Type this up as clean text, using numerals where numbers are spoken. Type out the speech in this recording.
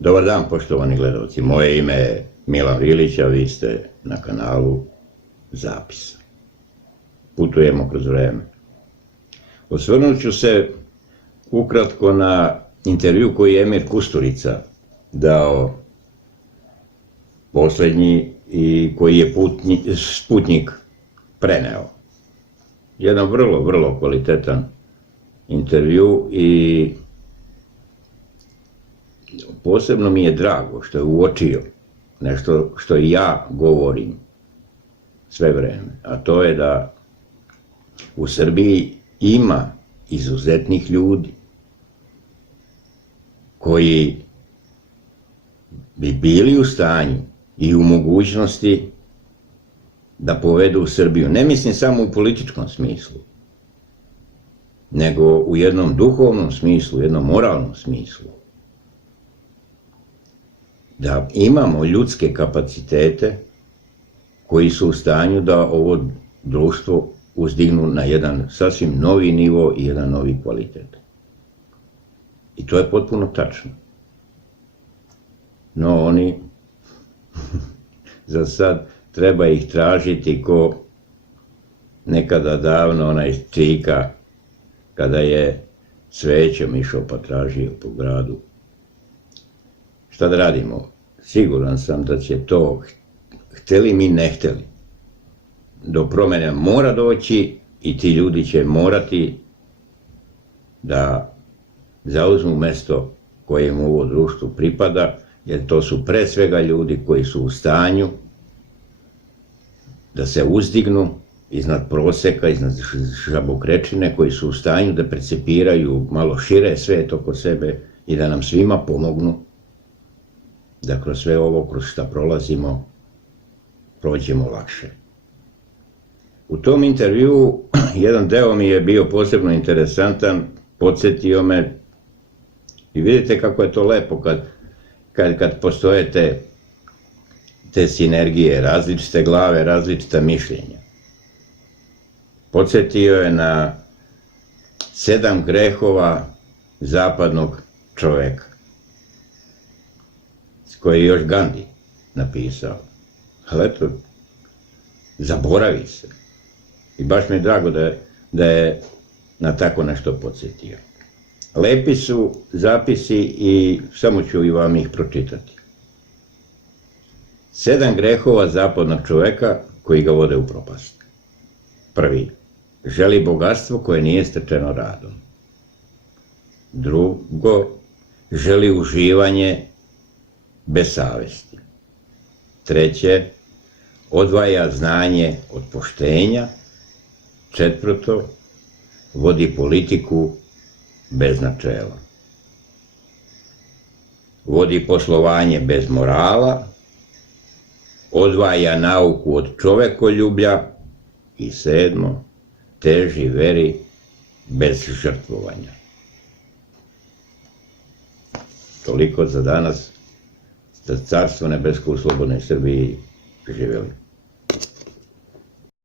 Dobar dan, poštovani gledalci. Moje ime je Milan Vilić, a vi ste na kanalu Zapis. Putujemo kroz vreme. Osvrnut ću se ukratko na intervju koji je Emir Kusturica dao posljednji i koji je Sputnik preneo. Jedan vrlo, vrlo kvalitetan intervju i posebno mi je drago što je uočio nešto što i ja govorim sve vreme, a to je da u Srbiji ima izuzetnih ljudi koji bi bili u stanju i u mogućnosti da povedu Srbiju. Ne mislim samo u političkom smislu, nego u jednom duhovnom smislu, jednom moralnom smislu. Da imamo ljudske kapacitete koji su u stanju da ovo društvo uzdignu na jedan sasvim novi nivo i jedan novi kvalitet. I to je potpuno tačno. No oni, za sad, treba ih tražiti ko nekada davno onaj Čika, kada je svećom išao pa tražio po gradu. Šta da radimo? Siguran sam da će to, hteli mi ne hteli, do promjene mora doći i ti ljudi će morati da zauzmu mesto koje im u ovo društvu pripada, jer to su pre svega ljudi koji su u stanju da se uzdignu iznad proseka, iznad žabokrečine, koji su u stanju da percipiraju malo šire svet oko sebe i da nam svima pomognu da kroz sve ovo, kroz šta prolazimo, prođemo lakše. U tom intervjuu jedan deo mi je bio posebno interesantan, podsjetio me i vidite kako je to lepo kad postoje te sinergije, različite glave, različita mišljenja. Podsjetio je na 7 grehova zapadnog čoveka, koje je još Gandhi napisao. Ali eto, zaboravi se. I baš mi je drago da je na tako nešto podsjetio. Lepi su zapisi i samo ću i vam ih pročitati. 7 grehova zapadnog čoveka koji ga vode u propast. Prvi, želi bogatstvo koje nije stečeno radom. Drugo, želi uživanje bez savesti. Treće, odvaja znanje od poštenja. Četvrto, vodi politiku bez načela. Vodi poslovanje bez morala, odvaja nauku od čovekoljublja i 7, teži veri bez žrtvovanja. Toliko za danas. Da carstvo nebesko u slobodnoj Srbiji živjeli.